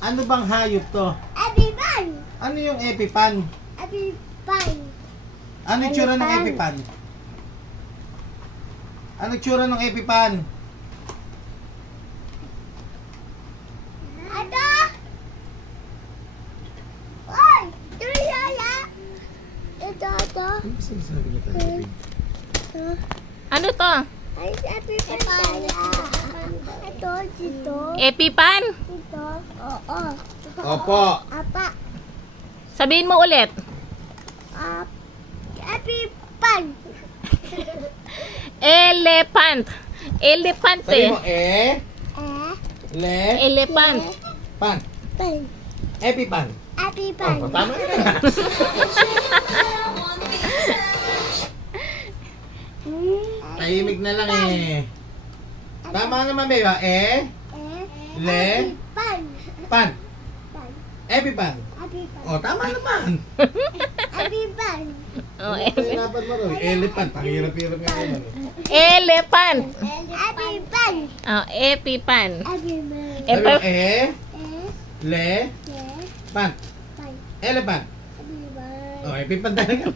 Ano bang hayop to? Epipan. Ano yung epipan? Epipan. Ano yung tsura ng Epipan. epipan? Ano yung tsura ng epipan? Ada. Oy, tulala. Ito. Ano sinasabi niya tayo? Ano to? Ay, epipan tayo. Ito, dito. Epipan? Dito. Oo. Opo. Apa. Sabihin mo ulit. Epipan. Elephant. Elephant Sabi eh. mo, le, Elephant. pan. Pan. Epipan. Epipan. Oh, tama na. Tahimik na lang eh. Tama naman, beba. Le, Epipan. pan. Pan. Epipan. Epipan. Oh, tama naman. Epipan. Oh, Hirapan mo rin. Elephant. Ang hirap-hirap nga yan. elephant. Epipan. Oh, epipan. Epipan. Sabi mo, le, pan. Pan. Elephant. Epipan. Oh, epipan talaga.